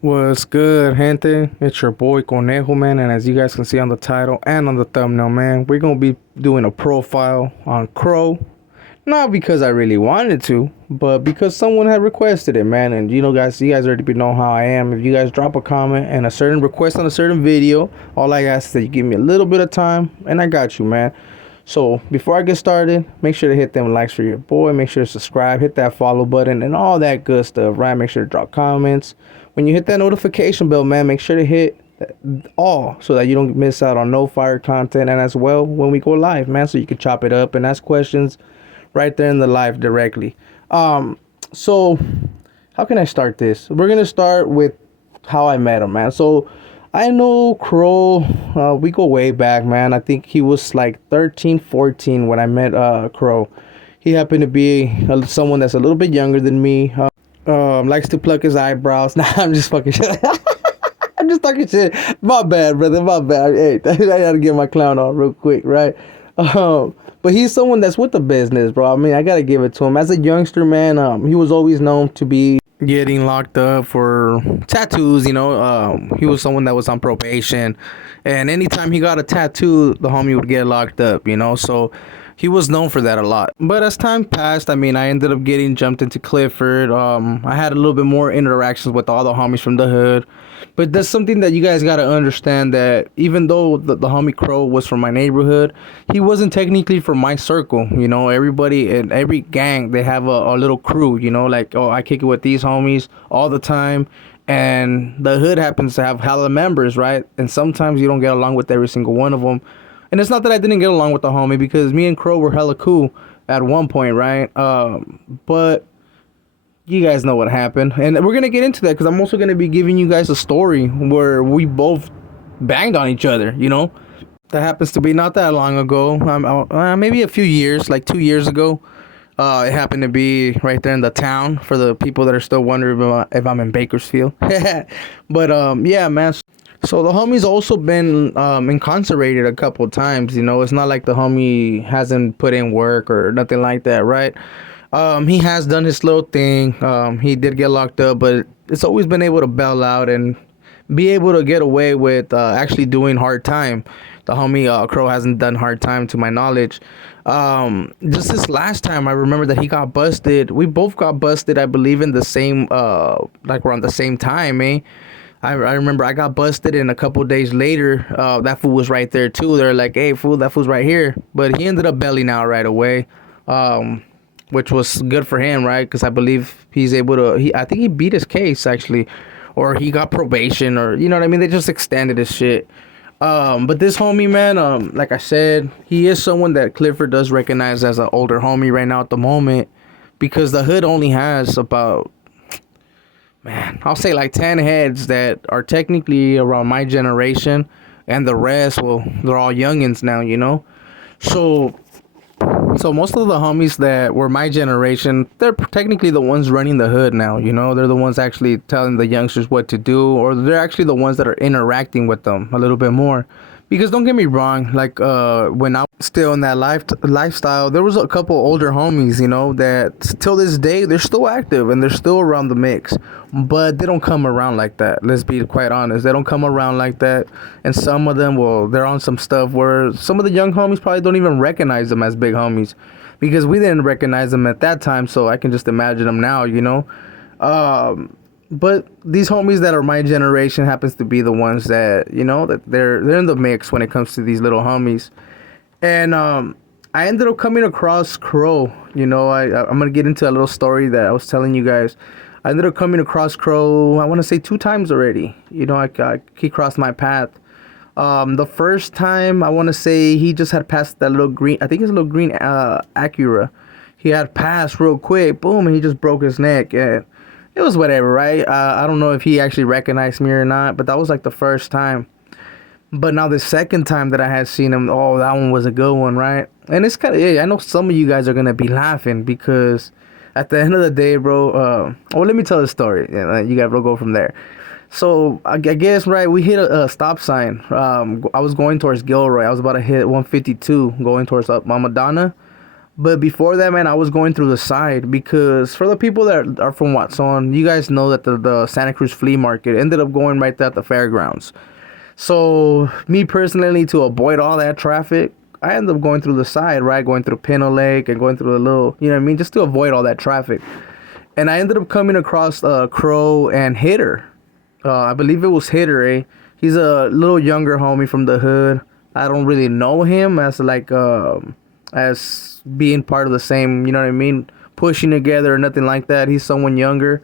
What's good, gente? It's your boy Conejo, man, and as you guys can see on the title and on the thumbnail, man, we're gonna be doing a profile on Crow. Not because I really wanted to, but because someone had requested it, man. And guys, you guys already know how I am. If you guys drop a comment and a certain request on a certain video, all I ask is that you give me a little bit of time, and I got you, man. So before I get started, make sure to hit them likes for your boy. Make sure to subscribe, hit that follow button, and all that good stuff, right? Make sure to drop comments. When you hit that notification bell, man, make sure to hit all so that you don't miss out on no fire content, and as well when we go live, man, so you can chop it up and ask questions right there in the live directly. So how can I start this? We're gonna start with how I met him, man. So I know Crow, we go way back, man. I think he was like 13, 14 when I met Crow. He happened to be someone that's a little bit younger than me. Likes to pluck his eyebrows. Nah, I'm just fucking shit. I'm just talking shit. My bad, brother. My bad. Hey, I gotta get my clown on real quick, right? But he's someone that's with the business, bro. I mean, I gotta give it to him. As a youngster, man, he was always known to be getting locked up for tattoos. He was someone that was on probation, and anytime he got a tattoo, the homie would get locked up. So he was known for that a lot. But as time passed, I mean, I ended up getting jumped into Clifford. I had a little bit more interactions with all the homies from the hood. But that's something that you guys got to understand, that even though the homie Crow was from my neighborhood, he wasn't technically from my circle. Everybody in every gang, they have a little crew, like, oh, I kick it with these homies all the time. And the hood happens to have hella members, right? And sometimes you don't get along with every single one of them. And it's not that I didn't get along with the homie, because me and Crow were hella cool at one point, right? But you guys know what happened. And we're going to get into that, because I'm also going to be giving you guys a story where we both banged on each other, That happens to be not that long ago. Maybe a few years, like 2 years ago. It happened to be right there in the town, for the people that are still wondering if I'm in Bakersfield. But, yeah, man. So the homie's also been incarcerated a couple of times. It's not like the homie hasn't put in work or nothing like that, right? He has done his little thing. He did get locked up, but it's always been able to bail out and be able to get away with actually doing hard time. The homie Crow hasn't done hard time to my knowledge. Just this last time, I remember that he got busted. We both got busted, I believe, in the same like around the same time, eh? I remember I got busted, and a couple days later, that fool was right there too. They're like, "Hey, fool, that fool's right here." But he ended up bailing out right away, which was good for him, right? Because I believe he's able to. I think he beat his case, actually, or he got probation, or you know what I mean. They just extended his shit. But this homie, man, like I said, he is someone that Clifford does recognize as an older homie right now at the moment, because the hood only has about, man, I'll say like 10 heads that are technically around my generation, and the rest, well, they're all youngins now, So most of the homies that were my generation, they're technically the ones running the hood now, They're the ones actually telling the youngsters what to do, or they're actually the ones that are interacting with them a little bit more. Because don't get me wrong, like when I was still in that lifestyle, there was a couple older homies, that till this day, they're still active and they're still around the mix. But they don't come around like that. Let's be quite honest. They don't come around like that. And some of them, well, they're on some stuff where some of the young homies probably don't even recognize them as big homies. Because we didn't recognize them at that time, so I can just imagine them now, But these homies that are my generation happens to be the ones that, that they're in the mix when it comes to these little homies. And I ended up coming across Crow. I'm going to get into a little story that I was telling you guys. I ended up coming across Crow, I want to say 2 times already. He crossed my path. The first time, I want to say he just had passed that little green, I think it's a little green Acura. He had passed real quick, boom, and he just broke his neck. And it was whatever, right? I don't know if he actually recognized me or not, but that was like the first time. But now the second time that I had seen him, oh, that one was a good one, right? And it's kind of, yeah, I know some of you guys are going to be laughing, because at the end of the day, bro. Well, let me tell the story. You guys will go from there. So I guess right, we hit a stop sign. I was going towards Gilroy. I was about to hit 152, going towards Mama Donna. But before that, man, I was going through the side because for the people that are from Watson, you guys know that the Santa Cruz flea market ended up going right there at the fairgrounds. So me personally, to avoid all that traffic, I ended up going through the side, right, going through Pinto Lake and going through the little, you know what I mean, just to avoid all that traffic. And I ended up coming across Crow and Hitter. I believe it was Hitter, eh? He's a little younger homie from the hood. I don't really know him as like as being part of the same, you know what I mean, pushing together or nothing like that. He's someone younger.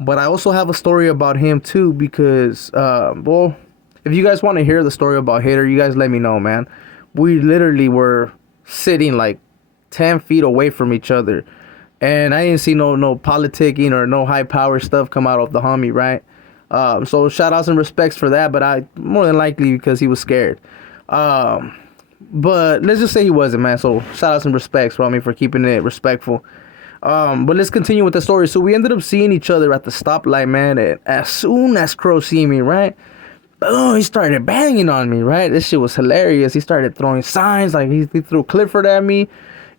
But I also have a story about him too because, well, if you guys want to hear the story about Hitter, you guys let me know, man. We literally were sitting like 10 feet away from each other. And I didn't see no politicking or no high power stuff come out of the homie, right? So shout outs and respects for that, but I more than likely because he was scared. But let's just say he wasn't, man. So shout outs and respects for me for keeping it respectful. But let's continue with the story. So we ended up seeing each other at the stoplight, man. And as soon as Crow see me, right? Boom, he started banging on me, right? This shit was hilarious. He started throwing signs, like he threw Clifford at me.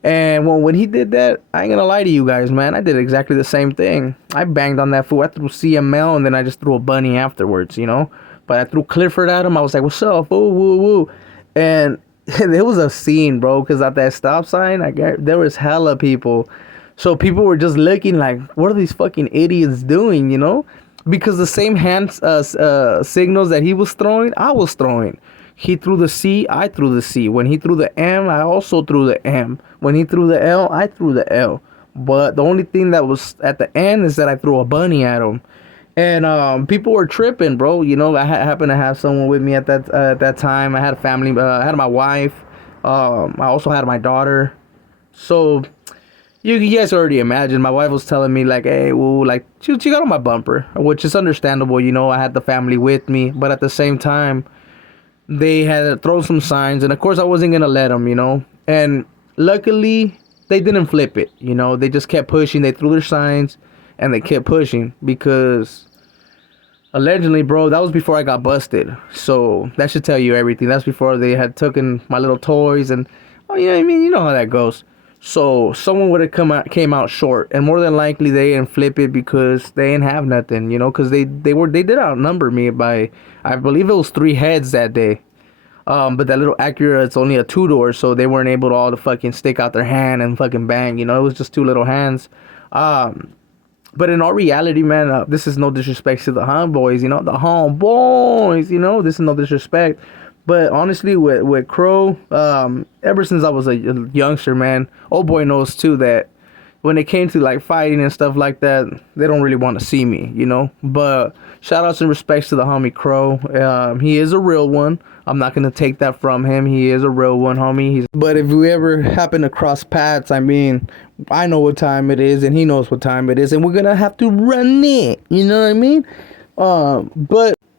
And when he did that, I ain't gonna lie to you guys, man. I did exactly the same thing. I banged on that fool. I threw CML and then I just threw a bunny afterwards, you know? But I threw Clifford at him. I was like, what's up? Woo, woo, woo. And there was a scene, bro, because at that stop sign, there was hella people. So people were just looking like, what are these fucking idiots doing, you know? Because the same hand signals that he was throwing, I was throwing. He threw the C, I threw the C. When he threw the M, I also threw the M. When he threw the L, I threw the L. But the only thing that was at the end is that I threw a bunny at him. And people were tripping, bro. You know, I happened to have someone with me at that time. I had a family. I had my wife. I also had my daughter. So you guys already imagine. My wife was telling me like, hey, well, like she got on my bumper, which is understandable. You know, I had the family with me, but at the same time, they had to throw some signs, and of course I wasn't gonna let them, you know. And luckily, they didn't flip it. You know, they just kept pushing. They threw their signs, and they kept pushing because allegedly, bro, that was before I got busted. So that should tell you everything. That's before they had taken my little toys and, oh, you know what I mean? You know how that goes. So someone would have came out short, and more than likely they didn't flip it because they didn't have nothing, you know, because they did outnumber me by, I believe it was 3 heads that day. But that little Acura, it's only a 2-door, so they weren't able to all to fucking stick out their hand and fucking bang, you know. It was just 2 little hands. But in all reality, man, this is no disrespect to the homeboys, you know, this is no disrespect. But honestly, with Crow, ever since I was a youngster, man, old boy knows too that when it came to like fighting and stuff like that, they don't really want to see me, you know. But shout outs and respects to the homie Crow. He is a real one. I'm not gonna take that from him. He is a real one, homie. But if we ever happen to cross paths, I mean, I know what time it is, and he knows what time it is, and we're gonna have to run it. You know what I mean?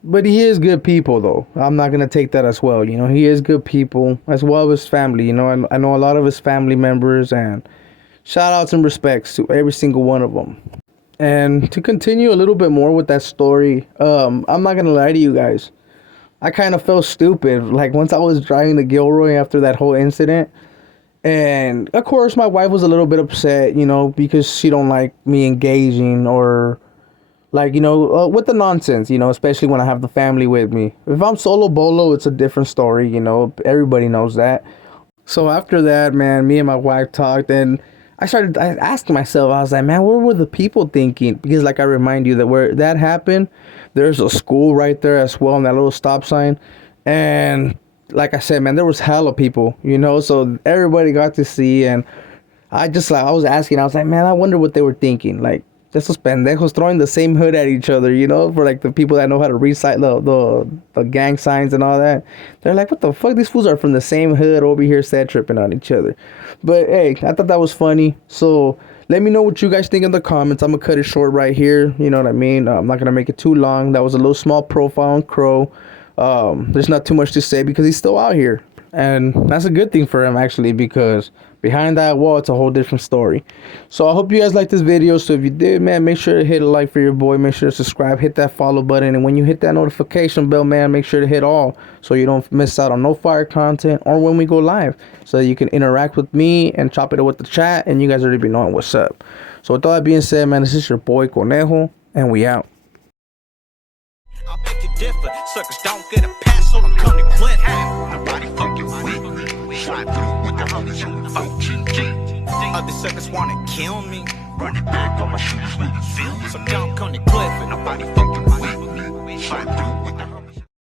But he is good people, though. I'm not gonna take that as well. You know, he is good people as well as family. You know, I know a lot of his family members, and shout outs and respects to every single one of them. And to continue a little bit more with that story, I'm not gonna lie to you guys. I kind of felt stupid. Like once I was driving to Gilroy after that whole incident, and of course my wife was a little bit upset, you know, because she don't like me engaging or like, you know, with the nonsense, you know, especially when I have the family with me. If I'm solo bolo, it's a different story, you know. Everybody knows that. So after that, man, me and my wife talked, and I asking myself, I was like, man, what were the people thinking? Because like I remind you that where that happened, there's a school right there as well, and that little stop sign. And like I said, man, there was hella people, you know, so everybody got to see. And I was asking, I was like, man, I wonder what they were thinking. Like, just those pendejos throwing the same hood at each other, you know, for like the people that know how to recite the gang signs and all that. They're like, what the fuck? These fools are from the same hood over here, sad tripping on each other. But hey, I thought that was funny. So let me know what you guys think in the comments. I'm gonna cut it short right here. You know what I mean? I'm not gonna make it too long. That was a little small profile on Crow. There's not too much to say because he's still out here. And that's a good thing for him, actually, because Behind that wall, it's a whole different story. So I hope you guys liked this video. So if you did, man, make sure to hit a like for your boy. Make sure to subscribe, hit that follow button, and when you hit that notification bell, man, make sure to hit all so you don't miss out on no fire content or when we go live, so that you can interact with me and chop it up with the chat, and you guys already be knowing what's up. So with all that being said, man, this is your boy Conejo, and we out. I beg to differ, suckers don't get a pass, so I'm coming to Clifford. Nobody fucking with me. Slide through with the homies on the 14G. Other suckers wanna kill me. Running back on my shoes, feel me. So don't come to Clifford. Nobody fucking with me. Slide through with the